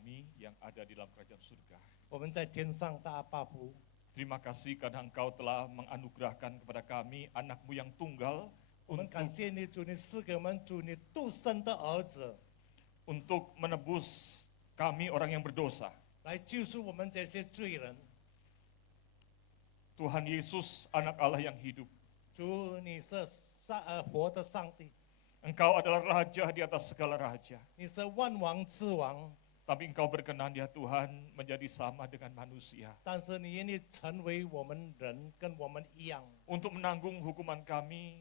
kami yang ada di dalam kerajaan surga. 我们在天上的阿爸父， Terima kasih karena Engkau telah menganugerahkan kepada kami anak-Mu yang tunggal 我们感谢你，主，你赐给我们主你独生的儿子， untuk menebus kami orang yang berdosa. 来救赎我们这些罪人。 Tuhan Yesus, anak Allah yang hidup. 主，你是活的上帝， Engkau adalah Raja di atas segala raja. 你是万王之王， Tapi Engkau berkenan ya Tuhan menjadi sama dengan manusia. 但是你愿意成为我们人，跟我们一样， Untuk menanggung hukuman kami,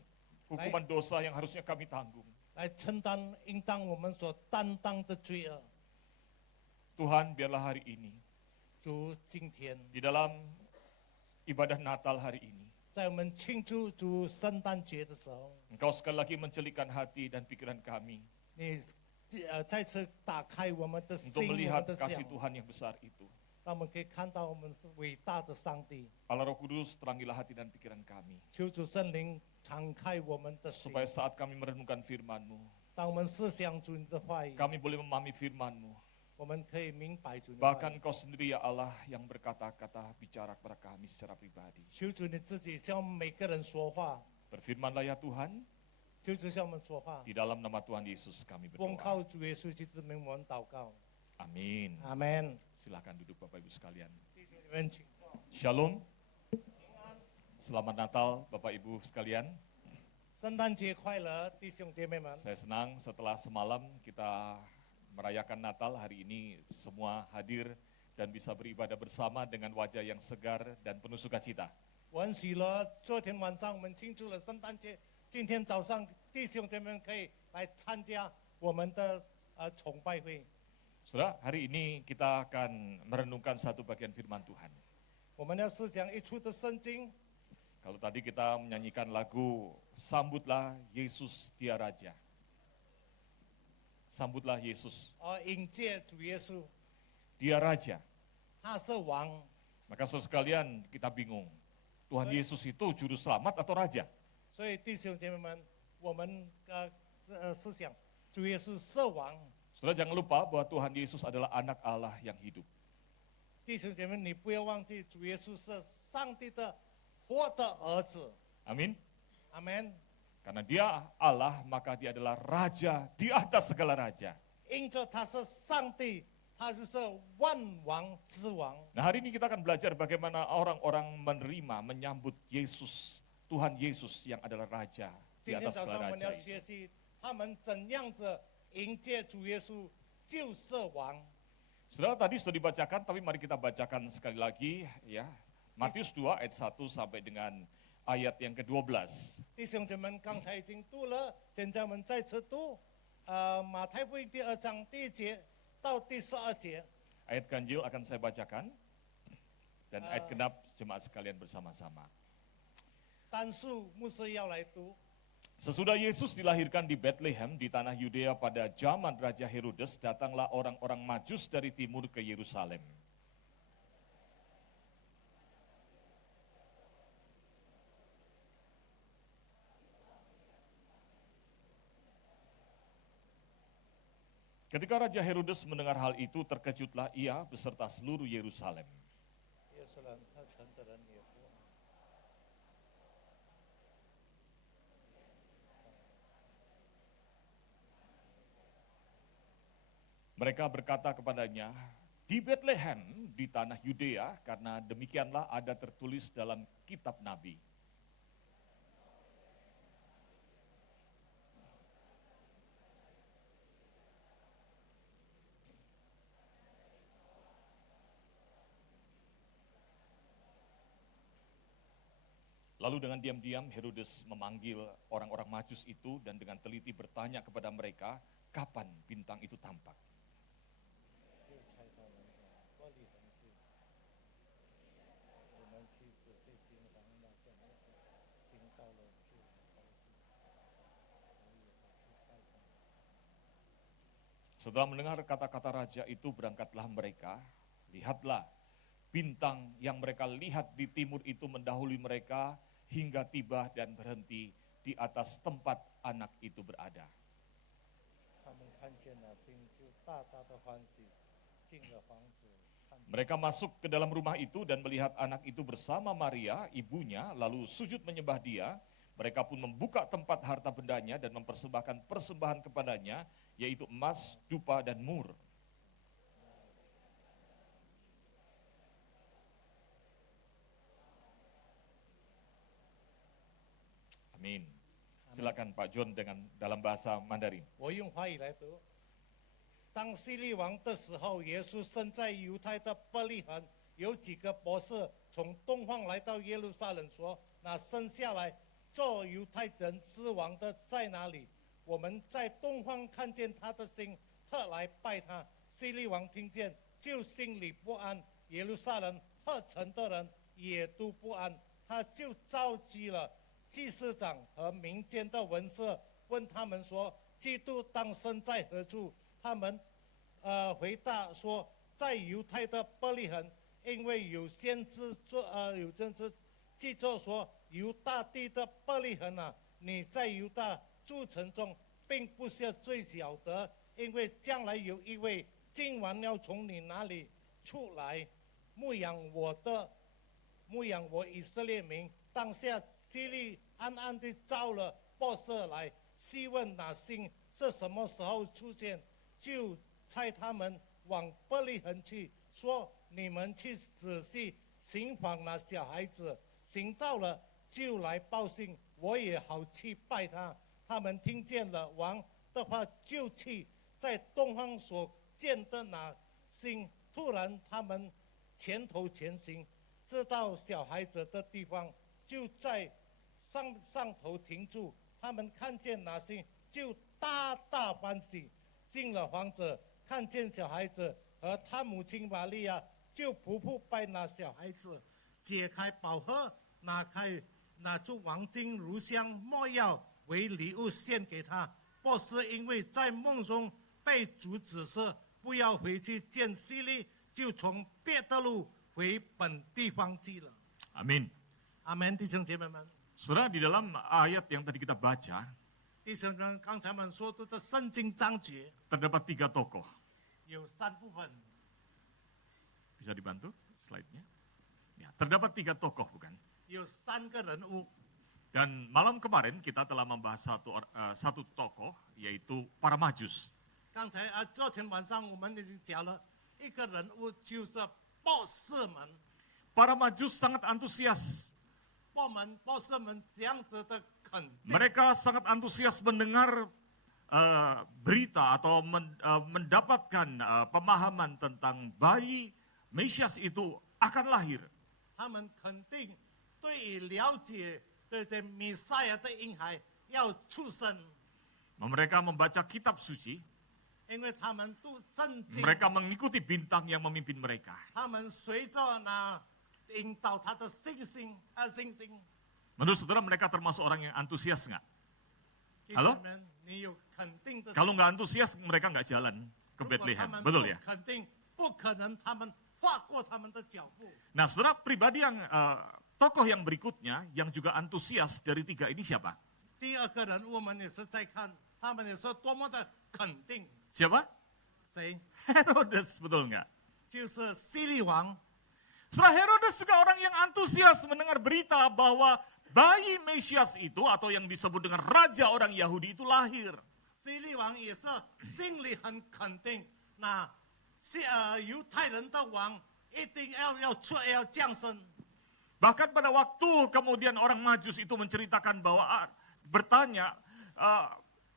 hukuman dosa yang harusnya kami tanggung. 来承担应当我们所担当的罪恶。 Tuhan, biarlah hari ini, 主，今天 di dalam ibadah Natal hari ini, 在我们庆祝主圣诞节的时候， Engkau sekali lagi mencelikan hati dan pikiran kami 你再次打开我们的 untuk 心，我 melihat 们的 kasih 想， Tuhan yang besar itu. 让我们可以看到我们是伟大的上帝。 Allah Roh Kudus, terangilah hati dan pikiran kami. 求主圣灵敞开我们的心， Supaya saat kami merenungkan firman-Mu, 当我们思想主你的话语， kami boleh memahami firman-Mu. 我们可以明白主你的话 Bahkan 语。 Engkau sendiri ya Allah yang berkata-kata bicara kepada kami secara pribadi. 求主你自己向每个人说话， Berfirmanlah ya Tuhan, 求主向我们说话。 di dalam nama Tuhan Yesus kami 奉 berdoa. 靠主耶稣基督的名，我们祷告。 Amin. 阿门。 Silakan duduk Bapak Ibu sekalian. 弟兄你们请坐。 Shalom. Selamat Natal Bapak Ibu sekalian. 圣诞节快乐，弟兄姐妹们！ Saya senang setelah semalam kita merayakan Natal, hari ini semua hadir dan bisa beribadah bersama dengan wajah yang segar dan penuh sukacita. 我很喜乐，昨天晚上我们庆祝了圣诞节，今天早上弟兄姐妹们可以来参加我们的崇拜会。 Saudara, hari ini kita akan merenungkan satu bagian firman Tuhan. 我们的思想一出的圣经， Kalau tadi kita menyanyikan lagu Sambutlah Yesus Dia Raja. Sambutlah Yesus, 迎接主耶稣， Dia Raja. 他是王。 Maka saudara sekalian kita bingung, Tuhan Yesus itu juru selamat atau raja? 所以弟兄姐妹们，我们思想主耶稣是王。 Saudara jangan lupa bahwa Tuhan Yesus adalah anak Allah yang hidup. 弟兄姐妹，你不要忘记主耶稣是上帝的活的儿子。 Amin. 阿门。 Karena dia Allah, maka dia adalah raja di atas segala raja. 因着他是上帝，他就是万王之王。 Nah hari ini kita akan belajar bagaimana orang-orang menerima, menyambut Yesus, Tuhan Yesus yang adalah raja di 今天 atas 早上 segala 我们要 raja. 学习他们怎样子迎接主耶稣，就是王。 Saudara tadi sudah dibacakan, tapi mari kita bacakan sekali lagi ya. Matius 2 ayat 1 sampai dengan ayat yang ke-12. 弟兄姐妹们，刚才已经读了，现在我们再次读，马太福音第2章第1节到第12节。 Ayat ganjil akan saya bacakan, dan ayat genap jemaat sekalian bersama-sama. 单数牧师要来读。 Sesudah Yesus dilahirkan di Bethlehem di tanah Yudea pada zaman Raja Herodes, datanglah orang-orang Majus dari timur ke Yerusalem. Ketika Raja Herodes mendengar hal itu, terkejutlah ia beserta seluruh Yerusalem. 耶稣人，他成的人也不好。 Mereka berkata kepadanya, di Bethlehem, di tanah Yudea, karena demikianlah ada tertulis dalam kitab Nabi. Lalu dengan diam-diam Herodes memanggil orang-orang Majus itu dan dengan teliti bertanya kepada mereka, kapan bintang itu tampak. 就猜到了，玻璃很细。我们妻子是新郎，那小孩子新到了就很高兴，我也跑去拜访。 Setelah mendengar kata-kata raja itu berangkatlah mereka, lihatlah bintang yang mereka lihat di timur itu mendahului mereka hingga tiba dan berhenti di atas tempat anak itu berada. 他们看见了，心就大大的欢喜。进了房子参加。 Mereka masuk ke dalam rumah itu dan melihat anak itu bersama Maria, ibunya, lalu sujud menyembah dia. Mereka pun membuka tempat harta bendanya dan mempersembahkan persembahan kepadanya, yaitu emas, dupa, dan mur. Amin. Silakan Pak John dengan dalam bahasa Mandarin. 我用华语来读。当希律王的时候，耶稣生在犹太的伯利恒，有几个博士从东方来到耶路撒冷，说：“那生下来做犹太人之王的在哪里？我们在东方看见他的星，特来拜他。”希律王听见，就心里不安，耶路撒冷和城的人也都不安，他就召集了祭司长和民间的文士，问他们说：“基督当生在何处？”他们回答说：“在犹太的伯利恒，因为有先知有先知记着说，犹大地的伯利恒啊，你在犹大诸城中，并不是最小的，因为将来有一位今晚要从你那里出来，牧养我以色列民。”当下希律暗暗地招了博士来，细问那星是什么时候出现，就差他们往伯利恒去，说：“你们去仔细寻访那小孩子，寻到了就来报信，我也好去拜他。”他们听见了王的话，就去在东方所见的那星。突然，他们前头前行，知道小孩子的地方，就在上头停住。他们看见那星，就大大欢喜。进了房子，看见小孩子和他母亲玛利亚，就匍拜那小孩子，解开宝盒，拿出黄金、乳香、没药为礼物献给他。博士因为在梦中被主指示不要回去见希律，就从别的路回本地方去了。 Amin. 阿门，弟兄姐妹们， Saudara, di dalam ayat yang tadi kita baca, 弟兄们，刚才我们说的圣经章节 terdapat 3 tokoh. 有3部分， Bisa dibantu slide-nya? Ya, terdapat 3 tokoh, bukan? 有3个人物。 Dan malam kemarin kita telah membahas satu tokoh, yaitu para majus. 刚才昨天晚上我们已经讲了一个人物，就是博士们。 Para majus sangat antusias. 博士们这样子的肯定， Mereka sangat antusias mendengar berita atau mendapatkan pemahaman tentang bayi Mesias itu akan lahir. 他们肯定对于了解这弥赛亚的婴孩要出生， Mereka membaca kitab suci, 因为他们读圣经， mereka mengikuti bintang yang memimpin mereka. 他们随着那引导他的星星。 Menurut saudara mereka termasuk orang yang antusias nggak? 弟 Halo? 兄们，你有肯定的？ Kalau nggak antusias mereka nggak jalan ke 如果他 Bethlehem, 们 betul 不 ya? 肯定，不可能他们跨过他们的脚步。 Nah, saudara pribadi yang tokoh yang berikutnya yang juga antusias dari 3 ini siapa? 第二个人，我们也是在看，他们也是多么的肯定。 Siapa? 谁？ Herodes, betul nggak? 就是希律王。 Saudara, Herodes juga orang yang antusias mendengar berita bahwa bayi Mesias itu atau yang disebut dengan Raja orang Yahudi itu lahir. 希律王也是心里很肯定，那犹太人的王一定要降生。 Bahkan pada waktu kemudian orang Majus itu menceritakan bahwa bertanya,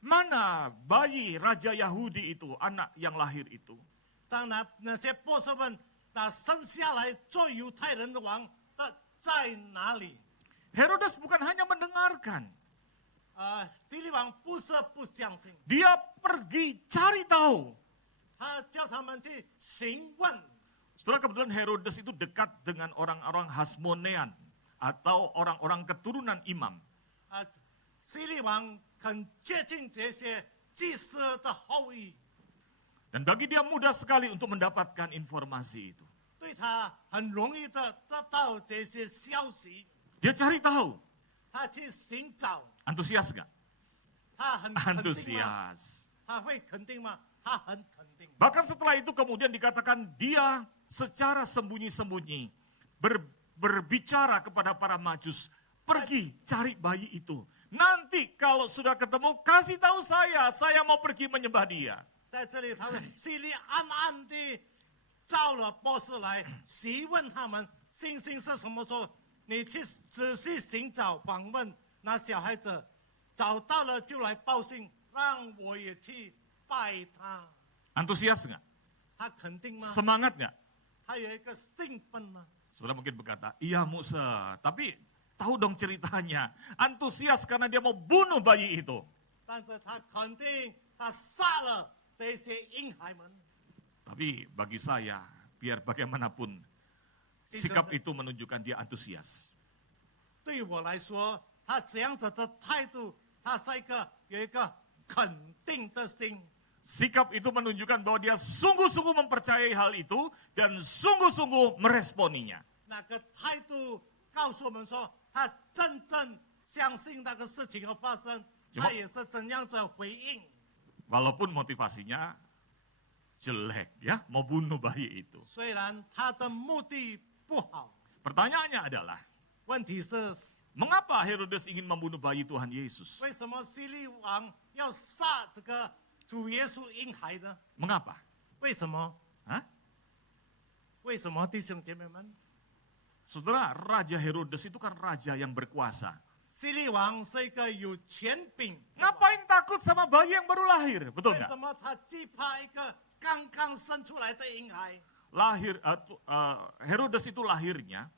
mana bayi Raja Yahudi itu, anak yang lahir itu? 当然，那些博士们，那生下来做犹太人的王的在哪里？ Herodes bukan hanya mendengarkan, 希律王不是不相信， dia pergi cari tahu. 他叫他们去询问。 Setelah kebetulan Herodes itu dekat dengan orang-orang Hasmonean atau orang-orang keturunan imam. 希律王很接近这些祭司的后裔， Dan bagi dia mudah sekali untuk mendapatkan informasi itu. 对他很容易的得到这些消息。 Dia cari tahu. 他去寻找， Antusias nggak? 他很肯定吗？ Antusias. 他会肯定吗？他很肯定。 Bahkan setelah itu kemudian dikatakan dia secara sembunyi-sembunyi berbicara kepada para majus, pergi cari bayi itu. Nanti kalau sudah ketemu kasih tahu saya mau pergi menyembah dia. 在这里，他说西利暗暗地召了波斯来，询问他们星星是什么时候。你去仔细寻找访问那小孩子，找到了就来报信，让我也去拜他。 Antusias nggak? 他肯定吗？ Semangat nggak? 他有一个兴奋吗？ Saudara mungkin berkata, iya Musa, tapi tahu dong ceritanya. Antusias karena dia mau bunuh bayi itu. 但是他肯定他杀了这些婴孩们。 Tapi bagi saya, biar bagaimanapun, sikap itu menunjukkan dia antusias. 对我来说，他这样子的态度，他是有一个肯定的心。 Sikap itu menunjukkan bahwa dia sungguh-sungguh mempercayai hal itu dan sungguh-sungguh meresponinya. 那个态度告诉我们说，他真正相信那个事情的发生， Cuma- 他也是怎样子回应。 Walaupun motivasinya jelek ya, mau bunuh bayi itu. 虽然他的目的不好， Pertanyaannya adalah, 问题是 mengapa Herodes ingin membunuh bayi Tuhan Yesus? 为什么希律王要杀这个主耶稣婴孩呢？ Mengapa? 为什么？ Hah? 为什么弟兄姐妹们？ Saudara, Raja Herodes itu kan raja yang berkuasa. 希律王是一个有权柄的王， Ngapain takut sama bayi yang baru lahir? Betul 为 nggak? 什么他惧怕一个刚刚生出来的婴孩？ Herodes itu lahirnya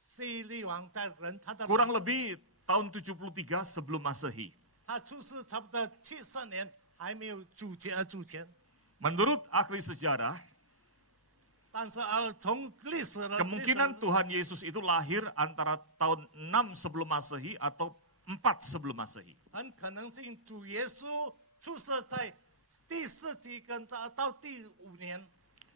希律王在人他的 kurang lebih tahun 73 sebelum Masehi. 他出世差不多70年，还没有主权。 Menurut ahli sejarah, 但是从历史的 kemungkinan Tuhan Yesus itu lahir antara tahun 6 sebelum Masehi atau 4 sebelum Masehi. 很可能性主耶稣出生在第4纪跟到第5年。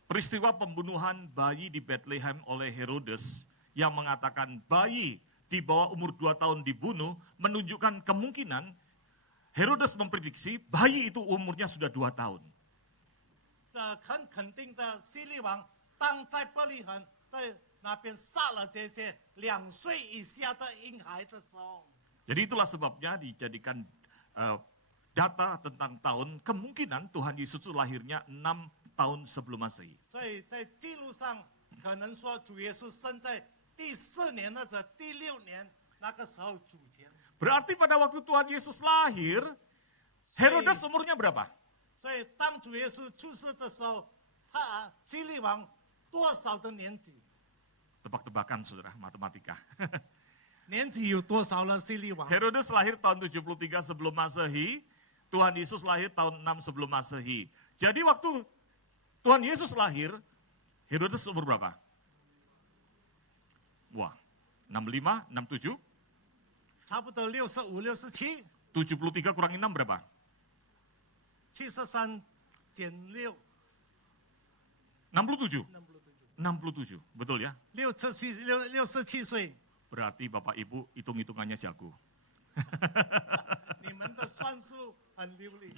Peristiwa pembunuhan bayi di Bethlehem oleh Herodes yang mengatakan bayi di bawah umur 2 tahun dibunuh menunjukkan kemungkinan Herodes memprediksi bayi itu umurnya sudah 2 tahun. 这很肯定的，希律王当在伯利恒在那边杀了这些2岁以下的婴孩的时候， Jadi itulah sebabnya dijadikan data tentang tahun, kemungkinan Tuhan Yesus itu lahirnya 6 tahun sebelum Masehi. 所以在记录上可能说主耶稣生在第4年或者第6年那个时候主前。 Berarti pada waktu Tuhan Yesus lahir, Herodes umurnya berapa? 所以当主耶稣出世的时候，希律王多少的年纪？ Tebak-tebakan saudara, matematika. 年纪有多少了？希律王 Herodes lahir tahun 73 sebelum Masehi, Tuhan Yesus lahir tahun 6 sebelum Masehi. Jadi waktu Tuhan Yesus lahir, Herodes umur berapa? Wah, 65, 67, 差不多65、67， 73 kurangi 6 berapa? 73减6， 67, 67, betul ya? 67岁。 Berarti Bapak Ibu hitung-hitungannya jago. 你们的算术很流利。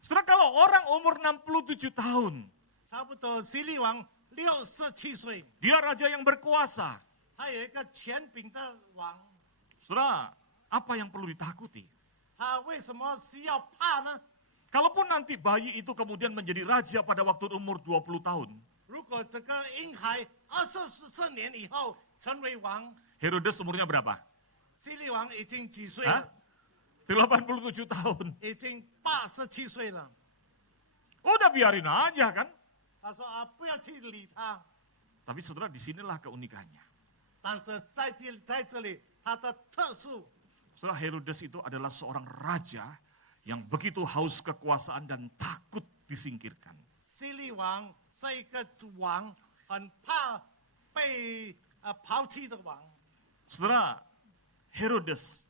Setelah kalau orang umur 67 tahun, 差不多希律王67岁， dia raja yang berkuasa. 他有一个权柄的王， Saudara, apa yang perlu ditakuti? 他为什么需要怕呢？ Kalaupun nanti bayi itu kemudian menjadi raja pada waktu umur 20 tahun, 如果这个婴孩24年以后成为王， Herodes umurnya berapa? 希律王已经几岁 Hah? 了？ 87 tahun. 已经87岁了。 Udah biarin aja kan? 他说不要去理他。 Tapi saudara, disinilah keunikannya. 但是在这里，他的特殊， Saudara, Herodes itu adalah seorang raja yang begitu haus kekuasaan dan takut disingkirkan. 希律王是一个王，很怕被抛弃的王。 Saudara, Herodes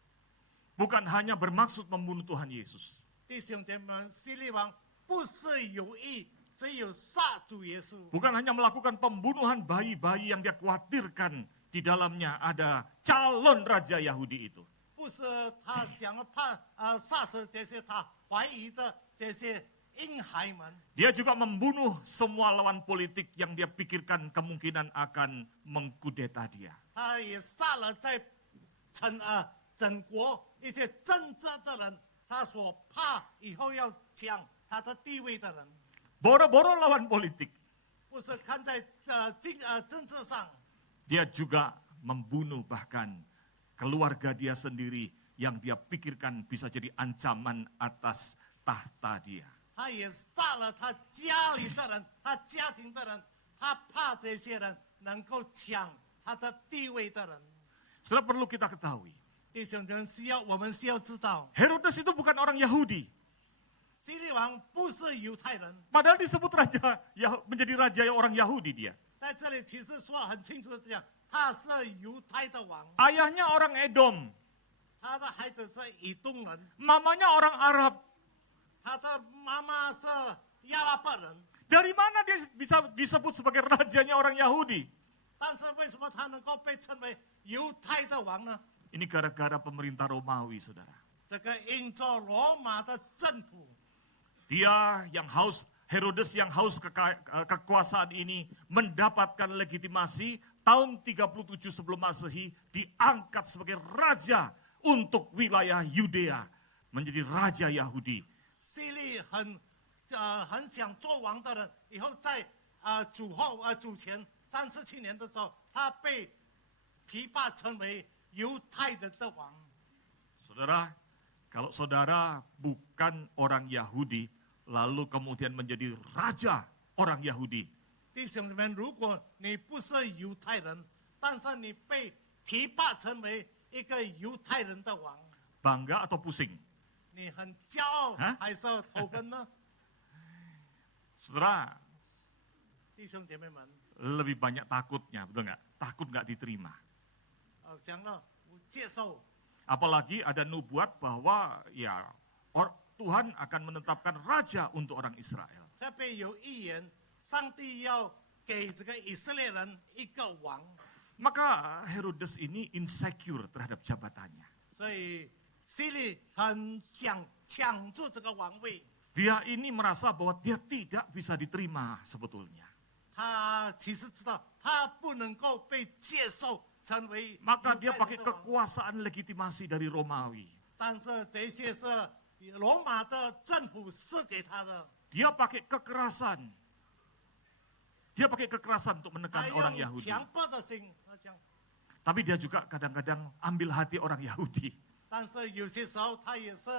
bukan hanya bermaksud membunuh Tuhan Yesus. 弟兄姐妹们，希律王不是有意，只有杀主耶稣， Bukan hanya melakukan pembunuhan bayi-bayi yang dia khawatirkan di dalamnya ada calon raja Yahudi itu. 不是他想要杀死这些他怀疑的这些婴孩们， Dia juga membunuh semua lawan politik yang dia pikirkan kemungkinan akan mengkudeta dia. 他也杀了在整国一些政治的人，他所怕以后要抢他的地位的人， Boro-boro lawan politik, 不是看在政治上， dia juga membunuh bahkan keluarga dia sendiri yang dia pikirkan bisa jadi ancaman atas tahta dia. 他也杀了他家里的人，他家庭的人，他怕这些人能够抢他的地位的人。 Saudara, perlu kita ketahui, 弟兄们我们需要知道， Herodes itu bukan orang Yahudi. 希律王不是犹太人， Padahal disebut raja, menjadi raja yang orang Yahudi dia. 在这里其实说很清楚的讲，他是犹太的王， Ayahnya orang Edom, 他的孩子是以东人， mamanya orang Arab. 他的妈妈是亚拉伯人。 Dari mana dia bisa disebut sebagai rajanya orang Yahudi? 但是为什么他能够被称为犹太的王呢？ Ini gara-gara pemerintah Romawi, saudara. 这个因着罗马的政府， Dia yang haus, Herodes yang haus kekuasaan ini mendapatkan legitimasi tahun 37 sebelum Masehi diangkat sebagai raja untuk wilayah Yudea, menjadi raja Yahudi. 希律很想做王的人，以后在主前37年的时候，他被提拔成为犹太人的王。 Saudara, kalau saudara bukan orang Yahudi, lalu kemudian menjadi raja orang Yahudi, 弟兄们，如果你不是犹太人，但是你被提拔成为一个犹太人的王， bangga atau pusing? 你很骄傲啊还是头分呢？ Saudara, 弟兄姐妹们， lebih banyak takutnya, betul nggak? Takut nggak diterima. 想要接受， Apalagi ada nubuat bahwa ya Tuhan akan menetapkan raja untuk orang Israel. 特别有预言，上帝要给这个以色列人一个王， Maka Herodes ini insecure terhadap jabatannya. 所以希律很想抢住这个王位。 Dia ini merasa bahwa dia tidak bisa diterima sebetulnya. 他其实知道他不能够被接受成为 Maka 犹 dia 太 pakai 人的王， kekuasaan legitimasi dari Romawi. 但是这些是罗马的政府赐给他的， Dia pakai kekerasan. Dia pakai kekerasan untuk 他 menekan orang 用 Yahudi. 强迫的心，他讲， Tapi dia juga kadang-kadang ambil hati orang Yahudi. 但是有些时候他也是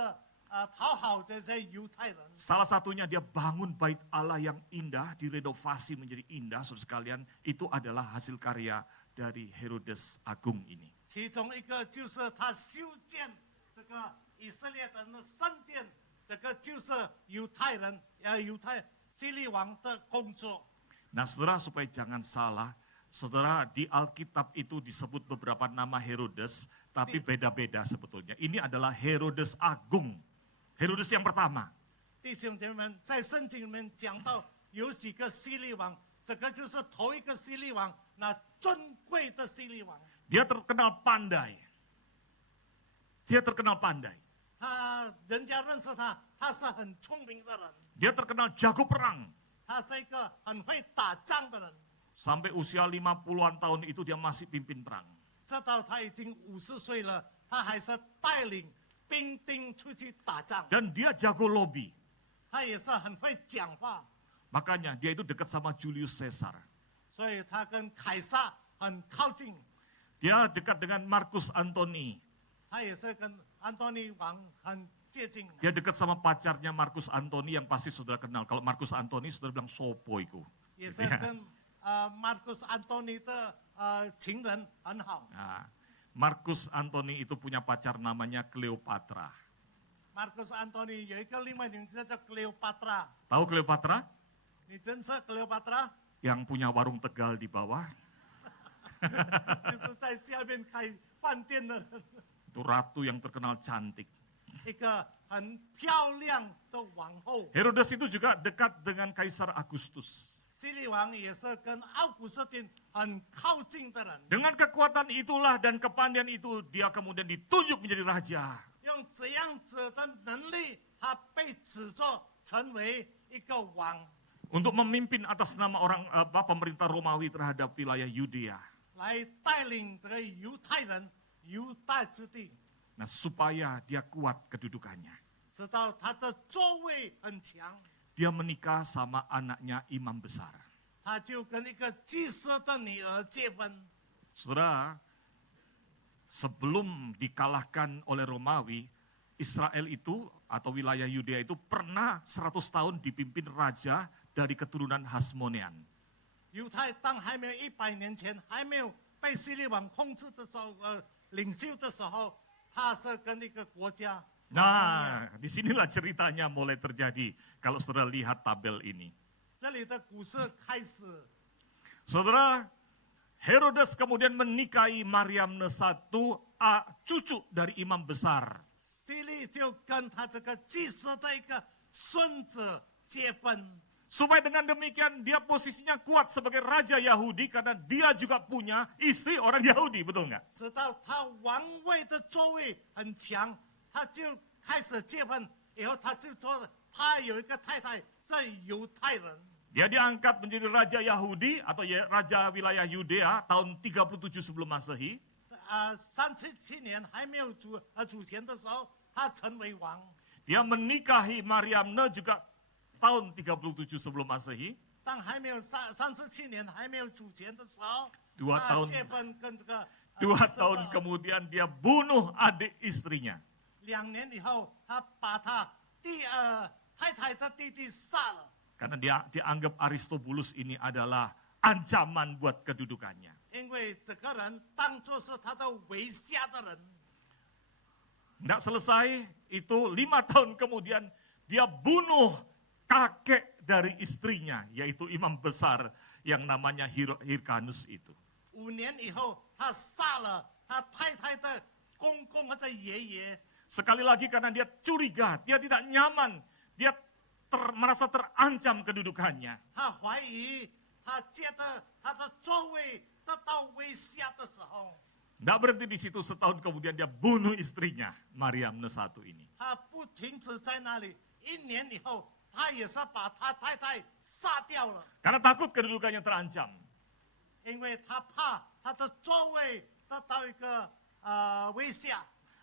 讨好这些犹太人。 Salah satunya dia bangun bait Allah yang indah, direnovasi menjadi indah, saudara sekalian. Itu adalah hasil karya dari Herodes Agung ini. 其中一个就是他修建这个以色列人的圣殿，这个就是犹太希律王的工作。 Nah saudara, supaya jangan salah, saudara, di Alkitab itu disebut beberapa nama Herodes, tapi beda-beda sebetulnya. Ini adalah Herodes Agung, Herodes yang pertama. 弟兄姐妹们，在圣经里面讲到有几个希律王，这个就是头一个希律王，那尊贵的希律王。 Dia terkenal pandai. Dia terkenal pandai. 人家认识他，他是很聪明的人， Dia terkenal jago perang. 他是一个很会打仗的人。 Sampai usia 50-an tahun itu dia masih pimpin perang. 直到他已经50岁了，他还是带领兵丁出去打仗。 Dan dia jago lobby. 他也是很会讲话， Makanya dia itu dekat sama Julius Caesar. 所以他跟凯撒很靠近。 Dia dekat dengan Marcus Antony. 他也是跟安东尼王很接近。 Dia dekat sama pacarnya Marcus Antony yang pasti saudara kenal. Kalau Marcus Antony saudara bilang sopo iku. 也是跟Marcus Antony 的情人很好。 Nah, Marcus Antony itu punya pacar namanya Cleopatra. Marcus Antony 有一个另外名字叫 Cleopatra， Tahu Cleopatra? 你真是 Cleopatra？ Yang punya warung Tegal di bawah. 就是在下面开饭店的人， Itu ratu yang terkenal cantik. 一个很漂亮的王后。 Herodes itu juga dekat dengan Kaisar Agustus. 希律王也是跟奥古斯丁很靠近的人。 Dengan kekuatan itulah dan kepandaian itu dia kemudian ditunjuk menjadi raja. 用这样子的能力，他被指着成为一个王， untuk memimpin atas nama pemerintah Romawi terhadap wilayah Yudea. 来带领这个犹太人犹太之地， Nah, supaya dia kuat kedudukannya. 直到他的座位很强， Dia menikah sama anaknya imam besar. 他就跟一个祭司的女儿结婚。 Saudara, sebelum dikalahkan oleh Romawi, Israel itu atau wilayah Yudea itu pernah 100 tahun dipimpin raja dari keturunan Hasmonean. 犹太当还没有100年前还没有被希律王控制的时候，领袖的时候，他是跟一个国家。 Nah, disinilah ceritanya mulai terjadi kalau saudara lihat tabel ini. 这里的故事开始， Saudara, Herodes kemudian menikahi Mariamne satu, cucu dari imam besar. 希律就跟他这个祭司的一个孙子结婚， Supaya dengan demikian dia posisinya kuat sebagai raja Yahudi karena dia juga punya istri orang Yahudi, betul nggak? 直到他王位的座位很强，他就开始结婚。以后他就说，他有一个太太是犹太人， Dia diangkat menjadi raja Yahudi atau raja wilayah Yudea tahun 37 sebelum Masehi. 377年还没有主权的时候，他成为王。 Dia menikahi Mariamne juga tahun 37 sebelum Masehi. 当还没有347年还没有主权的时候， 2他 tahun 结婚跟这个 2 tahun kemudian dia bunuh adik istrinya. 2年以后，他把他太太的弟弟杀了， Karena dia dianggap Aristobulus ini adalah ancaman buat kedudukannya. 因为这个人当作是他的围下的人。 Tidak selesai, itu 5 tahun kemudian dia bunuh kakek dari istrinya, yaitu imam besar yang namanya Hirkanus itu. 5年以后，他杀了他太太的公公或者爷爷。 Sekali lagi karena dia curiga, dia tidak nyaman, dia merasa terancam kedudukannya. 他怀疑他觉得他的座位得到威胁的时候， Tidak berhenti di situ, setahun kemudian dia bunuh istrinya, Mariamne satu ini. 他不停止在那里。1年以后，他也是把他太太杀掉了， Karena takut kedudukannya terancam. 因为他怕他的座位得到一个威胁。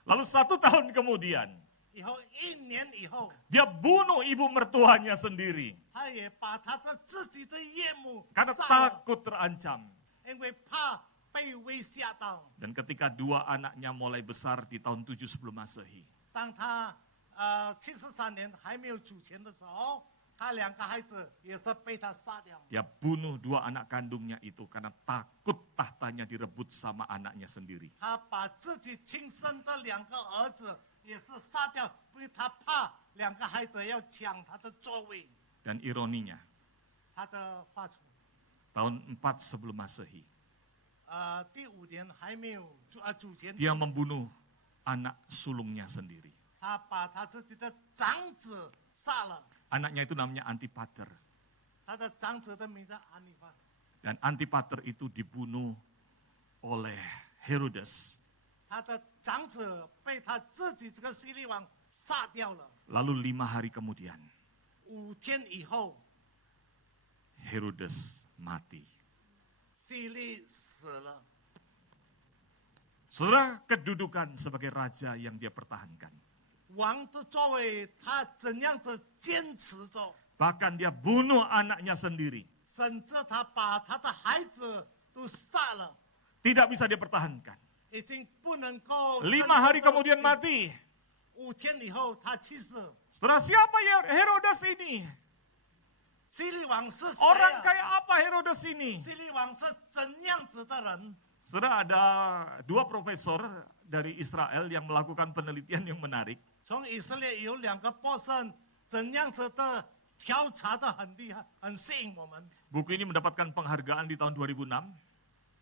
Lalu 1 tahun kemudian, 以后1年以后， dia bunuh ibu mertuanya sendiri. 他也把他的自己的岳母 Karena 杀了， takut terancam. 因为怕被威胁到。 Dan ketika 2 anaknya mulai besar di tahun 7 sebelum Masehi, 当他73年还没有主权的时候，他2个孩子也是被他杀掉。 dia bunuh 2 anak kandungnya itu karena takut tahtanya direbut sama anaknya sendiri. 他把自己亲生的2个儿子也是杀掉，因为他怕2个孩子要抢他的座位。 Dan ironinya, 他的话术， tahun 4 sebelum Masehi, 第5年还没有主权， dia membunuh anak sulungnya sendiri. 他把他自己的长子杀了。 Anaknya itu namanya Antipater. 他的长子的名字安利法， Dan Antipater itu dibunuh oleh Herodes. 他的长子被他自己这个希律王杀掉了。 Lalu 5 hari kemudian, 5天以后， Herodes mati. 希律死了。 Saudara, kedudukan sebagai raja yang dia pertahankan. 王的座位，他怎样子坚持着， Bahkan dia bunuh anaknya sendiri. 甚至他把他的孩子都杀了， Tidak bisa dipertahankan. 已经不能够。 5 hari kemudian mati. 5天以后他去世。 Saudara, siapa ya Herodes ini? 希律王是谁 Orang 啊？ kayak apa Herodes ini? 希律王是怎样子的人？ Saudara, ada 2 profesor dari Israel yang melakukan penelitian yang menarik. 从以色列有2个博士，怎样子的调查的很厉害，很吸引我们。 Buku ini mendapatkan penghargaan di tahun 2006.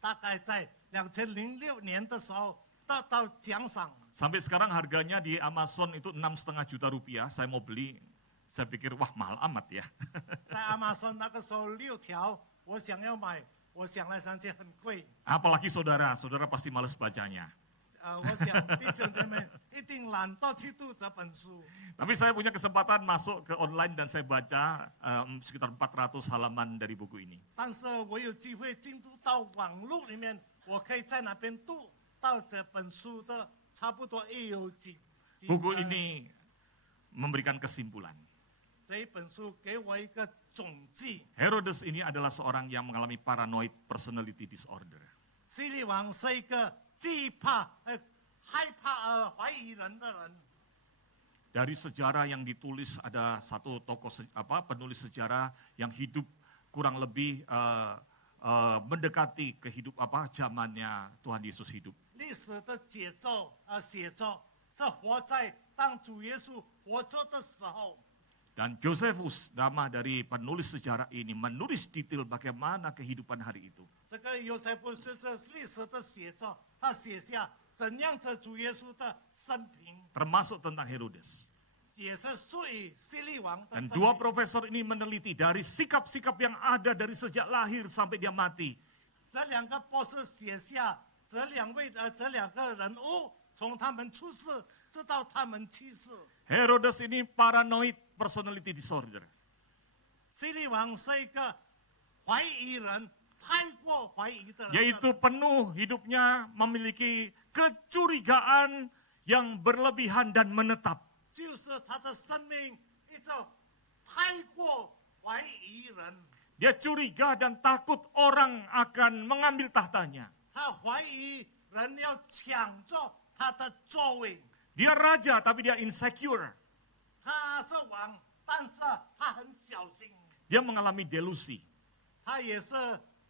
大概在2006年的时候得到奖赏。 Sampai sekarang harganya di Amazon itu 6,5 juta rupiah. Saya mau beli, saya pikir wah mahal amat ya. 在亚马逊那个时候6条，我想要买，我想来想去很贵。 Apalagi saudara, saudara pasti males bacanya. 我想弟兄姐妹一定懒惰去读这本书。 Tapi saya punya kesempatan masuk ke online dan saya baca sekitar 400 halaman dari buku ini. 但是我有机会进入到网络里面，我可以在那边读到这本书的差不多也有几 Buku ini memberikan kesimpulan. 这一本书给我一个总计。 Herodes ini adalah seorang yang mengalami paranoid personality disorder. 希律王是一个惧怕、害怕怀疑人的人。 Dari sejarah yang ditulis ada satu tokoh penulis sejarah yang hidup kurang lebih mendekati zamannya Tuhan Yesus hidup. 历史的写作是活在当主耶稣活着的时候。 Dan Josephus, nama dari penulis sejarah ini, menulis detail bagaimana kehidupan hari itu. 这个约瑟夫就是历史的写作，他写下怎样着主耶稣的生平， Termasuk tentang Herodes. 也是属于希律王的 Dan 生 dua 平。 profesor ini meneliti dari sikap-sikap yang ada dari sejak lahir sampai dia mati. 这两个博士写下这两个人物，从他们出世直到他们去世。 Herodes ini paranoid personality disorder. 希律王是一个怀疑人，太过怀疑的人， Yaitu penuh hidupnya memiliki kecurigaan yang berlebihan dan menetap. 就是他的生命一直太过怀疑人， Dia curiga dan takut orang akan mengambil tahtanya. 他怀疑人要抢着他的座位。 Dia raja tapi dia insecure. 他是王，但是他很小心， Dia mengalami delusi. 他也是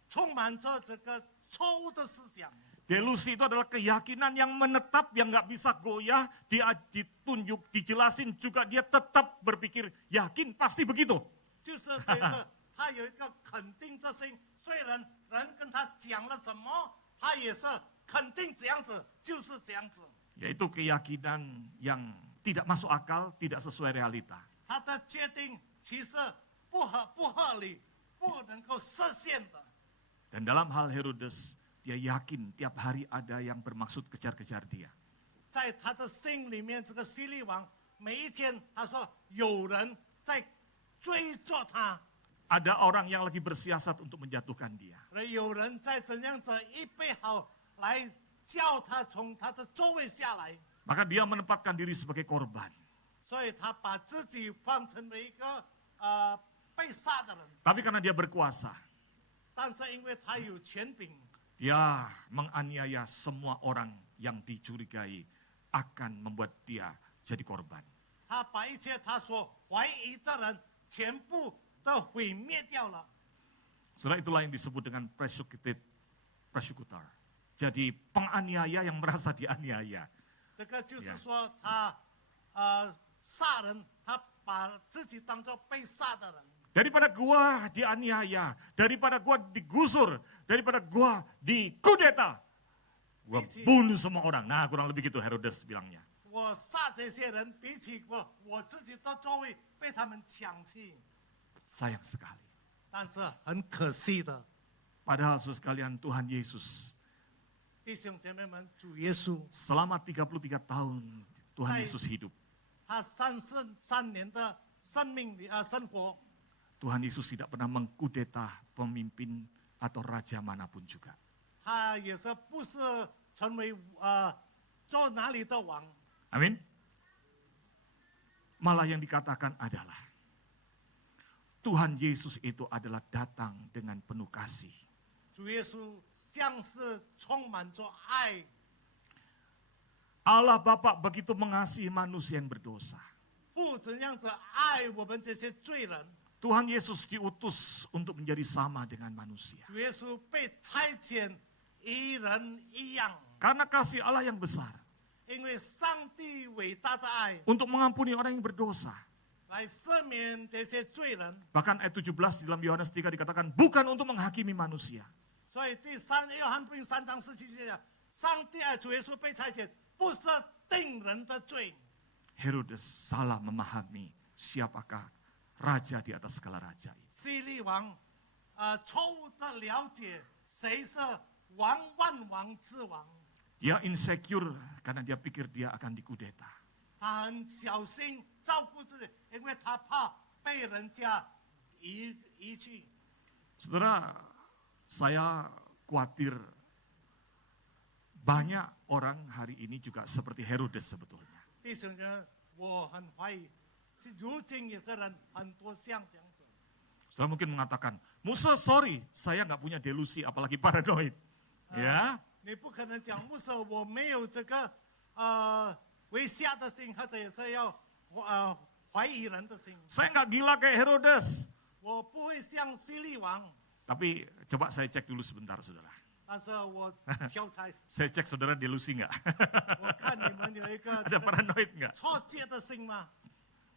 充满着这个错误的思想。 Delusi itu adalah keyakinan yang menetap, yang nggak bisa goyah, dia ditunjuk, dijelasin juga dia tetap berpikir, yakin pasti begitu. 就是这个，他有一个肯定的心，虽然人跟他讲了什么，他也是肯定这样子，就是这样子。 Yaitu keyakinan yang tidak masuk akal, tidak sesuai realita. 他的决定其实不合理，不能够实现的。 Dan dalam hal Herodes, dia yakin tiap hari ada yang bermaksud kejar-kejar dia. 在他的心里面，这个希律王每一天他说有人在追着他， Ada orang yang lagi bersiasat untuk menjatuhkan dia. 有人在怎样子预备好来叫他从他的座位下来， Maka dia menempatkan diri sebagai korban. 所以他把自己放成为一个被杀的人。 Tapi karena dia berkuasa, 但是因为他有权柄， dia menganiaya semua orang yang dicurigai akan membuat dia jadi korban. 他把一切他所怀疑的人全部都毁灭掉了。 Setelah itulah yang disebut dengan persecutor. Jadi penganiaya yang merasa dianiaya. 这个就是说他杀人，他把自己当作被杀的人。 Daripada gua dianiaya, daripada gua digusur, daripada gua dikudeta, gua bunuh semua orang. Nah, kurang lebih gitu Herodes bilangnya. 我杀这些人，比起我自己的座位被他们抢去， Sayang sekali. 但是很可惜的， Padahal saudara sekalian Tuhan Yesus 弟兄姐妹们，主耶稣 selama 33 tahun Tuhan Yesus hidup. 他33年的生活， Tuhan Yesus tidak pernah mengkudeta pemimpin atau raja manapun juga. 他也是不是成为做哪里的王， Amin. Malah yang dikatakan adalah Tuhan Yesus itu adalah datang dengan penuh kasih. 主耶稣将是充满着爱。 Allah Bapa begitu mengasihi manusia yang berdosa. 不怎样子爱我们这些罪人， Tuhan Yesus diutus untuk menjadi sama dengan manusia. 主耶稣被差遣一人一样， Karena kasih Allah yang besar. 因为上帝伟大的爱 Untuk mengampuni orang yang berdosa. 来赦免这些罪人。 Bahkan ayat 17 di dalam Yohanes 3 dikatakan bukan untuk menghakimi manusia. 所以约翰福音3章17节讲，上帝爱主耶稣被差遣，不是定人的罪。 Herodes salah memahami siapakah raja di atas segala raja itu. 希律王错误的了解谁是万王之王， Dia insecure karena dia pikir dia akan dikudeta. 他很小心照顾自己，因为他怕被人家遗弃。 Saudara, saya khawatir banyak orang hari ini juga seperti Herodes sebetulnya. 弟兄们，我很怀疑，是如今也是人很多像这样子。 Saudara mungkin mengatakan, Musa sorry, saya nggak punya delusi, apalagi paranoid. Ya, 你不可能讲牧师，我没有这个微笑的心，或者也是要怀疑人的心。 saya nggak gila kayak Herodes. 我不会像希律王， Tapi coba saya cek dulu sebentar, saudara. 但是我挑猜， Saya cek saudara delusi nggak? 我看你们有一个 Ada paranoid nggak? 错觉的心吗？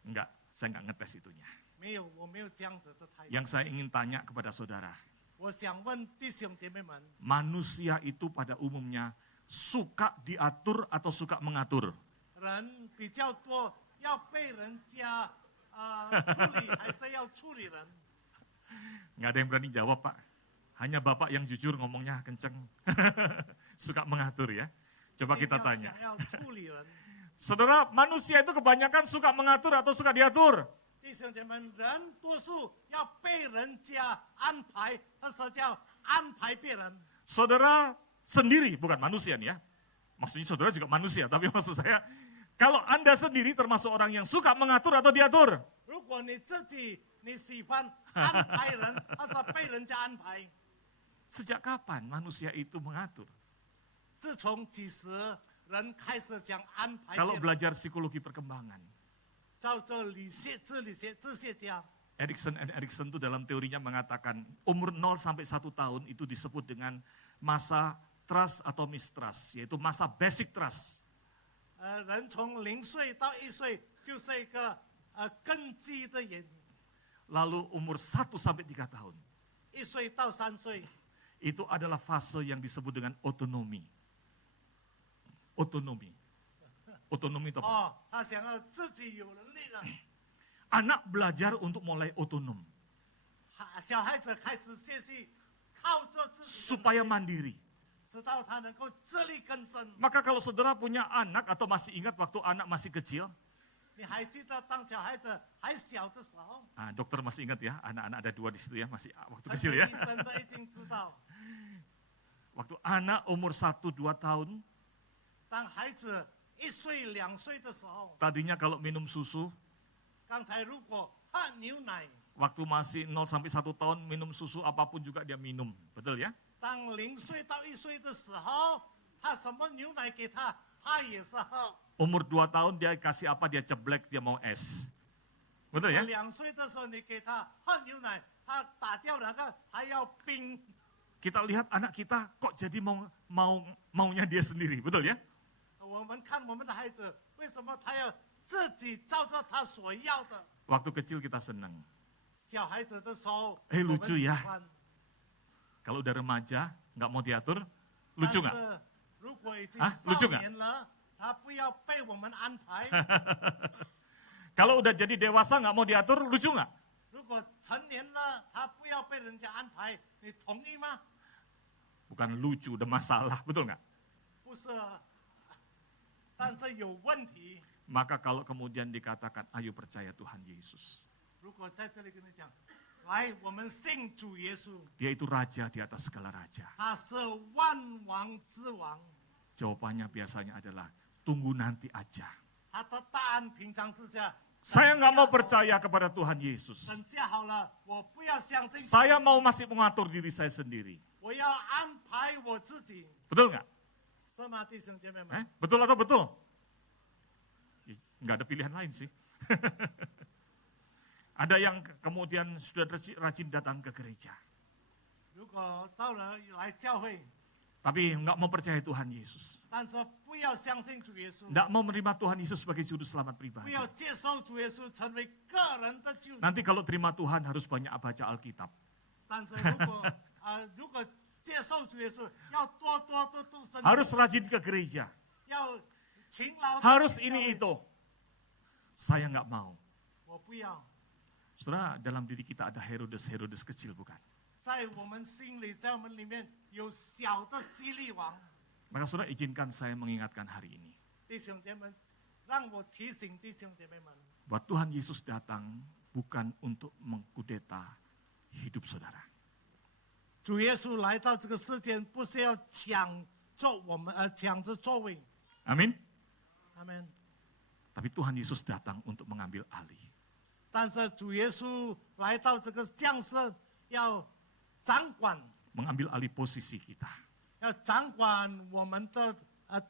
Enggak, saya nggak ngetes itunya. 没有，我没有这样子的态度。 Yang saya ingin tanya kepada saudara, 我想问弟兄姐妹们， manusia itu pada umumnya suka diatur atau suka mengatur? 人比较多要被人家处理，还是要处理人？ Nggak ada yang berani jawab, Pak. Hanya Bapak yang jujur ngomongnya kenceng. Suka mengatur ya. Coba kita 一定要 tanya. 想要处理人。 Saudara, manusia itu kebanyakan suka mengatur atau suka diatur? 弟兄姐妹们，人多数要被人家安排，或是叫安排别人。 Saudara sendiri, bukan manusia nih ya. Maksudnya saudara juga manusia, tapi maksud saya, kalau Anda sendiri termasuk orang yang suka mengatur atau diatur? 如果你自己你喜欢安排人，或是被人家安排， Sejak kapan manusia itu mengatur? 自从几时人开始想安排别 Kalau 人？ belajar psikologi perkembangan, 照着治学家 Erikson itu dalam teorinya mengatakan umur 0 sampai 1 tahun itu disebut dengan masa trust atau mistrust, yaitu masa basic trust. 人从0岁到1岁就是一个根基的原因， Lalu umur 1 sampai 3 tahun, 1岁到3岁， itu adalah fase yang disebut dengan otonomi. Otonomi. Otonomi itu apa? 他想要自己有能力了， Anak belajar untuk mulai otonom, 小孩子开始学习靠着自己的 supaya mandiri. 直到他能够自力更生。 Maka kalau saudara punya anak atau masih ingat waktu anak masih kecil, 你还记得当小孩子还小的时候， dokter masih ingat ya, anak-anak ada 2 di situ ya, masih waktu 陈 kecil 学 ya. 医生都已经知道， Waktu anak umur 1-2 tahun, 当孩子1岁2岁的时候， tadinya kalau minum susu, 刚才如果喝牛奶， waktu masih 0 sampai 1 tahun minum susu apapun juga dia minum, betul ya? 当0岁到1岁的时候，他什么牛奶给他，他也是喝。 Umur 2 tahun dia kasih apa, dia ceblek, dia mau es. Betul ya? 2岁的时候你给他喝牛奶，他打掉那个还要冰。 Kita lihat anak kita kok jadi maunya dia sendiri, betul ya? 我们看我们的孩子，为什么他要自己照着他所要的？ Waktu kecil kita senang. 小孩子的时候， lucu 我们喜 ya 欢 Kalau udah remaja, nggak mau diatur, lucu 但 nggak? 是如果已经 lucu 少 nggak? 年了，他不要被我们安排。 Kalau udah jadi dewasa nggak mau diatur, lucu nggak? 如果成年了，他不要被人家安排，你同意吗？ Bukan lucu, udah masalah, betul nggak? 不是，但是有问题。 Maka kalau kemudian dikatakan, ayo percaya Tuhan Yesus. 如果在这里跟你讲，来，我们信主耶稣， Dia itu raja di atas segala raja. 他是万王之王。 Jawabannya biasanya adalah, tunggu nanti aja. 他的答案平常是下， Saya nggak mau percaya kepada Tuhan Yesus. 等下好了，我不要相信， Saya mau masih mengatur diri saya sendiri. 我要安排我自己， Betul nggak? 是吗，弟兄姐妹们？ Betul atau betul? Nggak ada pilihan lain sih. Ada yang kemudian sudah rajin datang ke gereja, 如果到了来教会， tapi nggak mau percaya Tuhan Yesus. 但是不要相信主耶稣， Nggak mau menerima Tuhan Yesus sebagai juru selamat 不 pribadi. 要接受主耶稣成为个人的救主。 Nanti kalau terima Tuhan harus banyak baca Alkitab. 但是如果接受主耶稣，要多多的读圣经， Harus rajin ke gereja. 要勤劳地 Harus 去教 ini 会 itu. Saya nggak mau. 我不要， Saudara, dalam diri kita ada Herodes kecil, bukan? 在我们心里，在我们里面有小的希律王。 Maka saudara izinkan saya mengingatkan hari ini. 弟兄姐妹，让我提醒弟兄姐妹们， bahwa Tuhan Yesus datang bukan untuk mengkudeta hidup saudara. 主耶稣来到这个世界，不是要抢着座位。 Amin. 阿门。 Tapi Tuhan Yesus datang untuk mengambil alih. 但是主耶稣来到这个降世，要掌管， Mengambil alih posisi kita. 要掌管我们的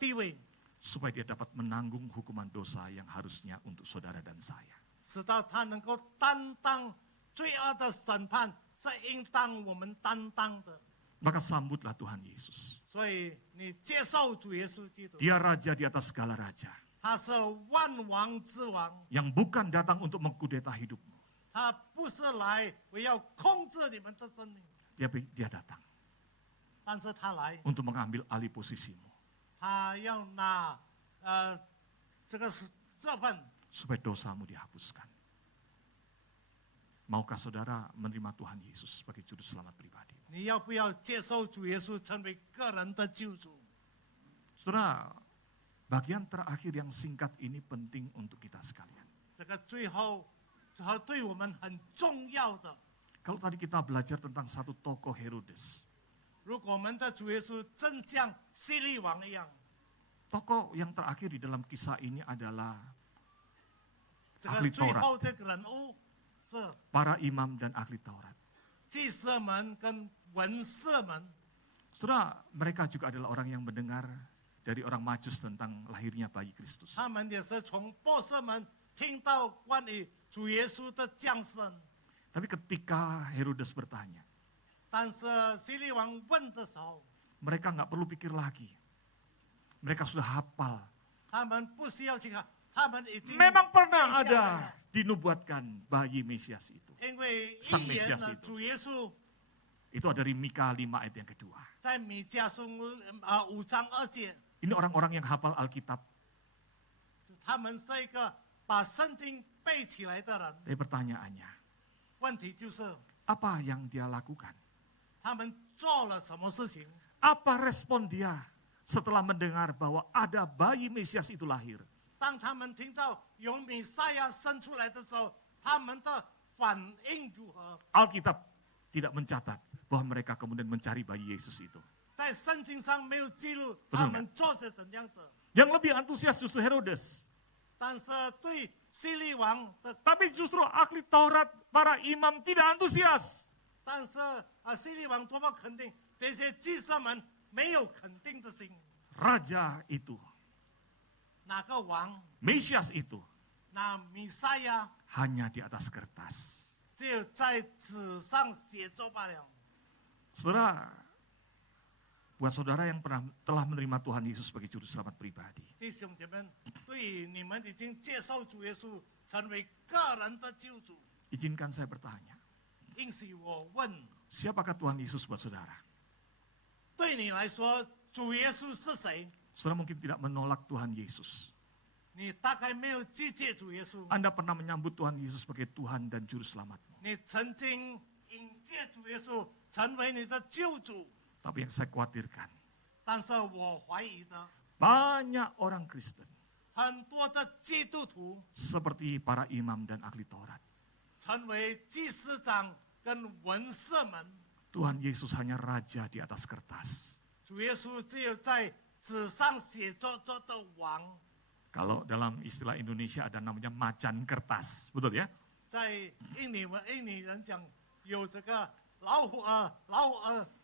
地位， Supaya dia dapat menanggung hukuman dosa yang harusnya untuk saudara dan saya. 使到他能够担当罪恶的审判，是应当我们担当的。 Maka sambutlah Tuhan Yesus. 所以你接受主耶稣基督， Dia raja di atas segala raja. 他是万王之王， Yang bukan datang untuk mengkudeta hidupmu. 他不是来为要控制你们的生命， Dia datang 但是他来， untuk mengambil alih posisimu. 他要拿这个这份， Supaya dosamu dihapuskan. Maukah saudara menerima Tuhan Yesus sebagai juru selamat pribadi? 你要不要接受主耶稣成为个人的救主？ Saudara, bagian terakhir yang singkat ini penting untuk kita sekalian. 这个最后对我们很重要的。 Kalau tadi kita belajar tentang satu tokoh Herodes, 如果我们的主耶稣真像希律王一样， tokoh yang terakhir di dalam kisah ini adalah 这个 ahli 最 Taurat, 后这个人物是 para imam dan ahli Taurat. 祭司们跟文士们。 Saudara, mereka juga adalah orang yang mendengar dari orang Majus tentang lahirnya bayi Kristus. 他们也是从波斯们听到关于主耶稣的降生， Tapi ketika Herodes bertanya, 但是希律王问的时候， mereka nggak perlu pikir lagi. Mereka sudah hafal. 他们不需要去看，他们已经 Memang pernah 背下来 ada 了 dinubuatkan bayi Mesias itu. 因为预 sang 言 Mesias 了 itu. 主耶稣 Itu ada dari Mika 5 ayat yang kedua. 在米迦书5章2节， Ini orang-orang yang hafal Alkitab. 他们是一个把圣经背起来的人。 Tapi pertanyaannya, 问题就是 apa yang dia lakukan? 他们做了什么事情？ Apa respon dia setelah mendengar bahwa ada bayi Mesias itu lahir? 当他们听到有弥赛亚生出来的时候，他们的反应如何？ Alkitab tidak mencatat bahwa mereka kemudian mencari bayi Yesus itu. 在圣经上没有记录 Betul 他们做些怎样子， Yang lebih antusias justru Herodes. 但是对希律王的， Tapi justru ahli Taurat, para imam tidak antusias. 但是希律王多么肯定，这些祭司们没有肯定的心。 Raja itu, 哪个王， Mesias itu, 那弥赛亚 hanya di atas kertas. 只有在纸上写作罢了。 Saudara, buat saudara yang telah menerima Tuhan Yesus sebagai juru selamat pribadi, 弟兄姐妹，对于你们已经接受主耶稣成为个人的救主， izinkan saya bertanya, 应许我问， siapakah Tuhan Yesus buat saudara? 对你来说，主耶稣是谁？ Saudara mungkin tidak menolak Tuhan Yesus. 你大概没有拒绝主耶稣， Anda pernah menyambut Tuhan Yesus sebagai Tuhan dan juru selamatmu. 你曾经迎接主耶稣成为你的救主， Tapi yang saya khawatirkan, 但是我怀疑的， banyak orang Kristen 很多的基督徒 seperti para imam dan ahli Taurat. 成为祭司长跟文士们， Tuhan Yesus hanya raja di atas kertas. 主耶稣只有在纸上写作的王， Kalau dalam istilah Indonesia ada namanya macan kertas, betul ya? 在印尼人讲有这个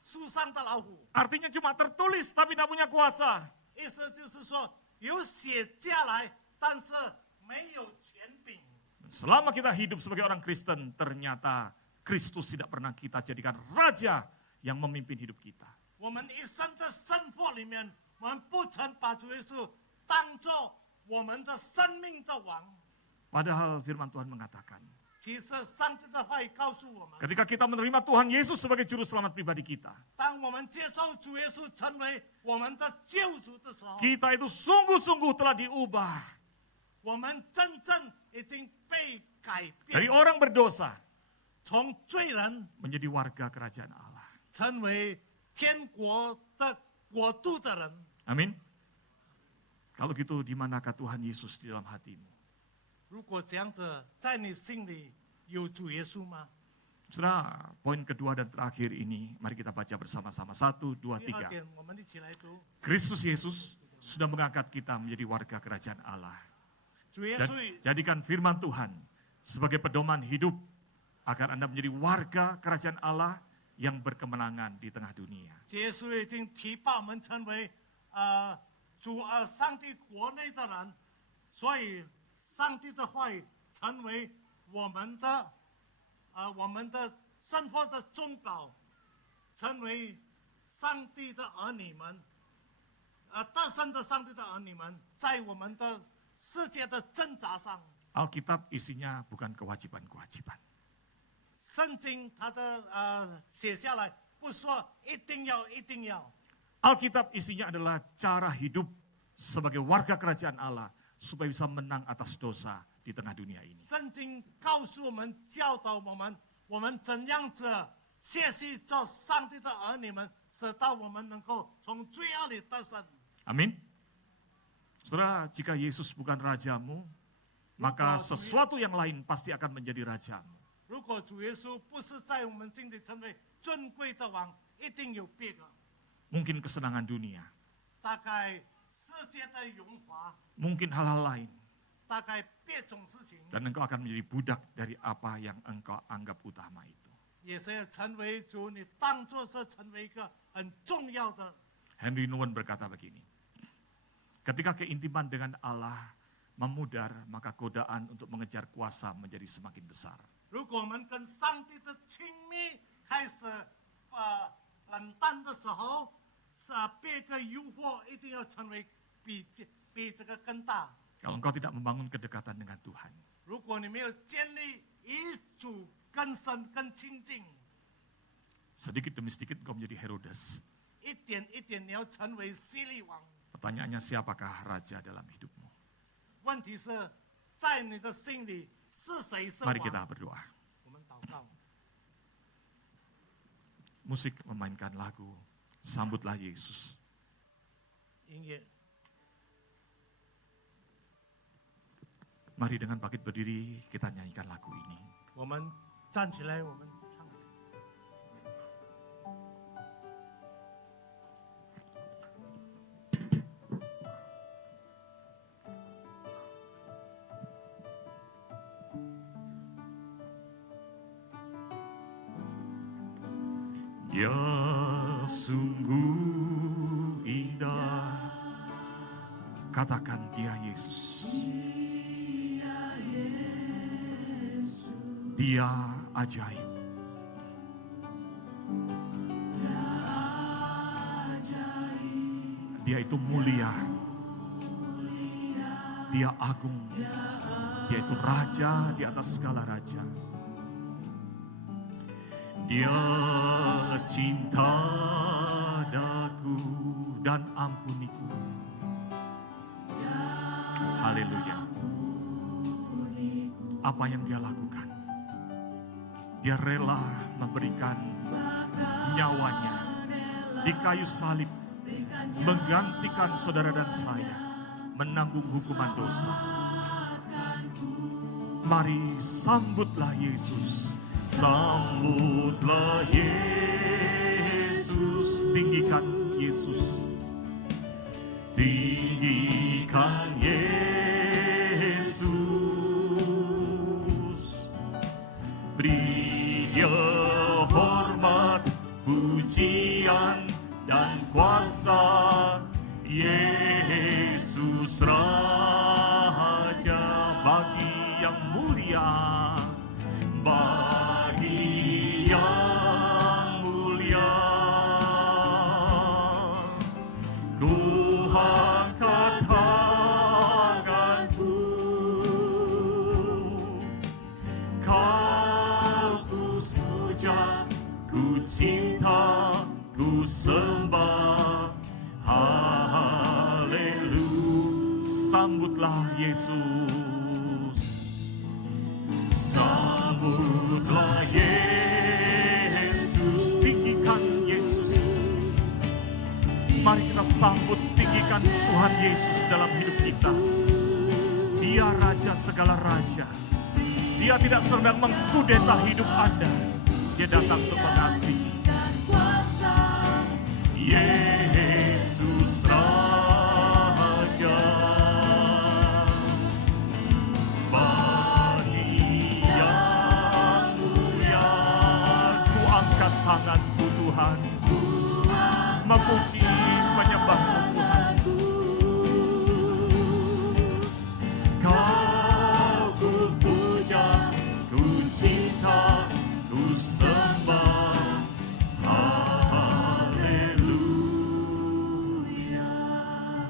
书上的老虎， Artinya cuma tertulis tapi tidak punya kuasa. 意思就是说有写下来，但是没有权柄。 Selama kita hidup sebagai orang Kristen, ternyata Kristus tidak pernah kita jadikan raja yang memimpin hidup kita. 我们一生的生活里面，我们不曾把主耶稣当作我们的生命的王。 Padahal firman Tuhan mengatakan, 其实上帝的话语告诉我们， ketika kita menerima Tuhan Yesus sebagai juru selamat pribadi kita, 当我们接受主耶稣成为我们的救主的时候， kita itu sungguh-sungguh telah diubah 我们真正已经被改 dari 变， orang berdosa 从罪人 menjadi warga kerajaan Allah. 成为天国的国度的人。 Amin. Kalau gitu, di manakah Tuhan Yesus di dalam hatimu? 如果这样子，在你心里有主耶稣吗？ Saudara, poin kedua dan terakhir ini, mari kita baca bersama-sama. 1, 2, 第二 3. 点，我们一起来读。 Kristus Yesus sudah mengangkat kita menjadi warga kerajaan Allah. 主耶稣， Jadikan firman Tuhan sebagai pedoman hidup agar Anda menjadi warga kerajaan Allah yang berkemenangan di tengah dunia. 耶稣已经提拔我们成为上帝国内的人，所以上帝的话语成为我们的生活的中保，成为上帝的儿女们，得胜的上帝的儿女们，在我们的世界的挣扎上。 Alkitab isinya bukan kewajiban-kewajiban. 圣经它的写下来，不说一定要，一定要。 Alkitab isinya adalah cara hidup sebagai warga kerajaan Allah supaya bisa menang atas dosa di tengah dunia ini. 圣经告诉我们，教导我们怎样子学习做上帝的儿女们，使到我们能够从罪恶里得胜。 Amin. Saudara, jika Yesus bukan rajamu, maka sesuatu yang lain pasti akan menjadi rajamu. 如果主耶稣不是在我们心里成为尊贵的王，一定有别的， Mungkin kesenangan dunia, 大概世界的荣华， mungkin hal-hal lain. 大概别种事情， Dan engkau akan menjadi budak dari apa yang engkau anggap utama itu. 也是成为主你当作是成为一个很重要的。 Henry Nouwen berkata begini, ketika keintiman dengan Allah memudar, maka godaan untuk mengejar kuasa menjadi semakin besar. 如果我们跟上帝的亲密开始冷淡的时候，别个诱惑一定要成为比这个更大。 Kalau engkau tidak membangun kedekatan dengan Tuhan, 如果你没有建立与主更深更亲近， sedikit demi sedikit engkau menjadi Herodes. 一点一点你要成为希律王。 Pertanyaannya, siapakah raja dalam hidupmu? 问题是在你的心里是谁是 Mari 王？ kita berdoa. 我们祷告。 Musik memainkan lagu, sambutlah Yesus. 音乐。 Mari dengan bangkit berdiri kita nyanyikan lagu ini. 我们站起来，我们唱。 Ya sungguh indah, katakan dia Yesus. Dia ajaib. Dia itu mulia. Dia agung. Dia itu raja di atas segala raja. Dia cinta daku dan ampuniku. Haleluya. Apa yang dia lakukan? Dia rela memberikan nyawanya di kayu salib, menggantikan saudara dan saya, menanggung hukuman dosa. Mari sambutlah Yesus. Sambutlah Yesus, tinggikan Yesus, tinggikan Yesus, beri Dia hormat, pujian dan kuasa. Yesus Raja bagi yang mulia. Sambutlah Yesus, sambutlah Yesus, tinggikan Yesus. Mari kita sambut, tinggikan berikan Tuhan Yesus dalam hidup kita. Dia Raja segala raja. Dia tidak sedang mengkudeta hidup Anda. Dia datang untuk mengasihi. Yesus Raja, bagi yang mulia, ku angkat tanganku Tuhan, memuji menyembahmu Tuhan. Kau ku puja, ku cinta, ku sembah. Haleluya.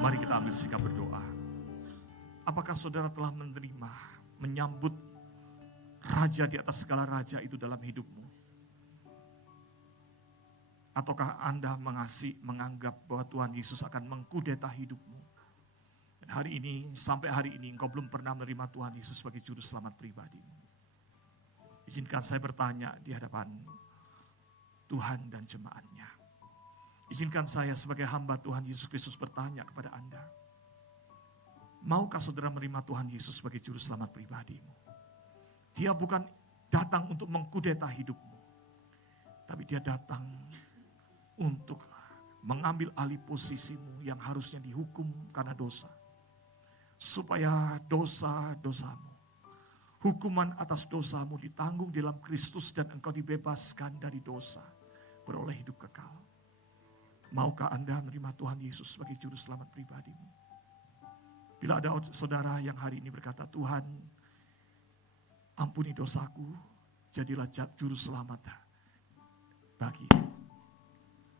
Mari kita ambil sikap berdoa. Apakah saudara telah menerima, menyambut Raja di atas segala raja itu dalam hidupmu? Ataukah Anda menganggap bahwa Tuhan Yesus akan mengkudeta hidupmu? Dan hari ini, sampai hari ini engkau belum pernah menerima Tuhan Yesus sebagai juru selamat pribadimu. Izinkan saya bertanya di hadapan Tuhan dan jemaatnya. Izinkan saya sebagai hamba Tuhan Yesus Kristus bertanya kepada Anda. Maukah saudara menerima Tuhan Yesus sebagai juru selamat pribadimu? Dia bukan datang untuk mengkudeta hidupmu, tapi dia datang untuk mengambil alih posisimu yang harusnya dihukum karena dosa. Supaya dosa-dosamu, hukuman atas dosamu ditanggung dalam Kristus dan engkau dibebaskan dari dosa, beroleh hidup kekal. Maukah Anda menerima Tuhan Yesus sebagai juru selamat pribadimu? Bila ada saudara yang hari ini berkata, Tuhan, ampuni dosaku, jadilah juru selamat bagi.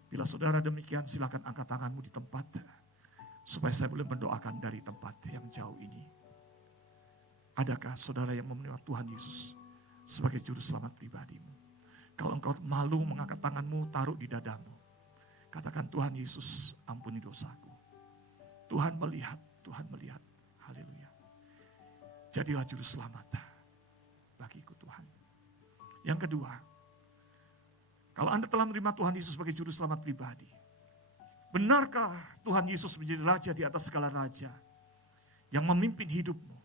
Bila saudara demikian, silakan angkat tanganmu di tempat, supaya saya boleh mendoakan dari tempat yang jauh ini. Adakah saudara yang menerima Tuhan Yesus sebagai juru selamat pribadimu? Kalau engkau malu mengangkat tanganmu, taruh di dadamu. Katakan, Tuhan Yesus, ampuni dosaku. Tuhan melihat. Haleluya. Jadilah juru selamat bagiku Tuhan. Yang kedua, kalau Anda telah menerima Tuhan Yesus sebagai juru selamat pribadi, benarkah Tuhan Yesus menjadi raja di atas segala raja yang memimpin hidupmu?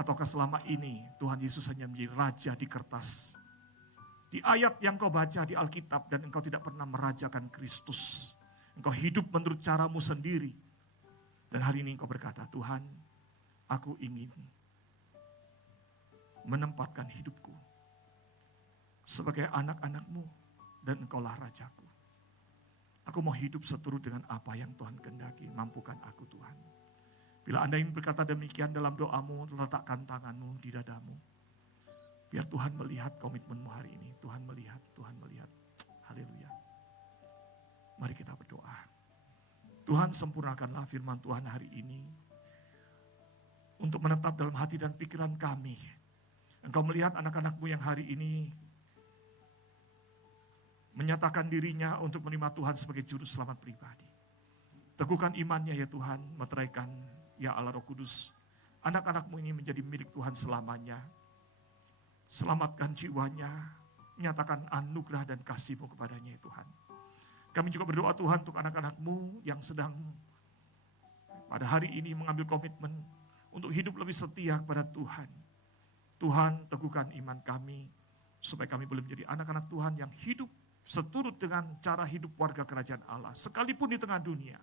Ataukah selama ini Tuhan Yesus hanya menjadi raja di kertas? Di ayat yang kau baca di Alkitab dan engkau tidak pernah merajakan Kristus. Engkau hidup menurut caramu sendiri. Dan hari ini engkau berkata, Tuhan, aku ingin menempatkan hidupku sebagai anak-anak-Mu dan engkaulah rajaku. Aku mau hidup seturut dengan apa yang Tuhan kehendaki. Mampukan aku Tuhan. Bila Anda ingin berkata demikian dalam doamu, letakkan tanganmu di dadamu. Biar Tuhan melihat komitmenmu hari ini. Tuhan melihat. Haleluya. Mari kita berdoa. Tuhan, sempurnakanlah firman Tuhan hari ini untuk menetap dalam hati dan pikiran kami. Engkau melihat anak-anak-Mu yang hari ini menyatakan dirinya untuk menerima Tuhan sebagai juru selamat pribadi. Teguhkan imannya ya Tuhan, meteraikan ya Allah Roh Kudus. Anak-anak-Mu ini menjadi milik Tuhan selamanya. Selamatkan jiwanya, nyatakan anugerah dan kasih-Mu kepadanya ya Tuhan. Kami juga berdoa Tuhan untuk anak-anak-Mu yang sedang pada hari ini mengambil komitmen untuk hidup lebih setia kepada Tuhan. Tuhan, teguhkan iman kami supaya kami boleh menjadi anak-anak Tuhan yang hidup seturut dengan cara hidup warga kerajaan Allah. Sekalipun di tengah dunia,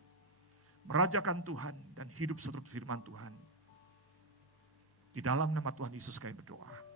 merajakan Tuhan dan hidup seturut firman Tuhan. Di dalam nama Tuhan Yesus kami berdoa.